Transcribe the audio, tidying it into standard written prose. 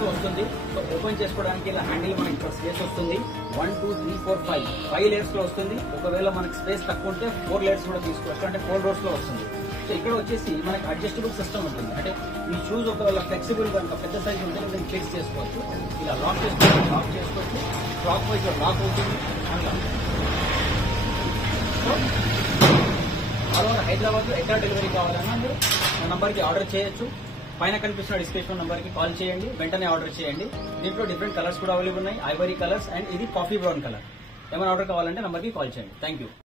తో వస్తుంది. So open చేసుకోవడానికి ఇలా హ్యాండిల్ మనకి ఇక్కడ స్పేస్ వస్తుంది. 1 2 3 4 5 లేయర్స్ లో వస్తుంది. ఒకవేళ మనకి స్పేస్ తక్కువ ఉంటే 4 లేయర్స్ కూడా తీసుకోవచ్చు, అంటే 4 రోస్ లో వస్తుంది. సో ఇక్కడ వచ్చేసి మనకి అడ్జస్టబుల్ సిస్టమ్ ఉంటుంది, అంటే ఈ షూస్ ఒకవేళ ఫ్లెక్సిబుల్ కనుక పెద్ద సైజ్ ఉంటే దీన్ని ఫిక్స్ చేసుకోవచ్చు. ఇలా లాక్ చేసుకోవచ్చు, క్లాక్ వైజ్ లాక్ అవుతుంది. సో ఆల్ ఓవర్ హైదరాబాద్ లో ఎక్కడ డెలివరీ కావాలన్నా మీరు నా నంబర్కి ఆర్డర్ చేయొచ్చు. పైన కనిపిస్తున్న డిస్క్రిప్షన్ నంబర్కి కాల్ చేయండి, వెంటనే ఆర్డర్ చేయండి. దీంట్లో డిఫరెంట్ కలర్స్ కూడా అవైలబుల్ ఉన్నాయి, ఐవరీ కలర్స్ అండ్ ఇది కాఫీ బ్రౌన్ కలర్. ఏమైనా ఆర్డర్ కావాలంటే నంబర్కి కాల్ చేయండి. Thank you.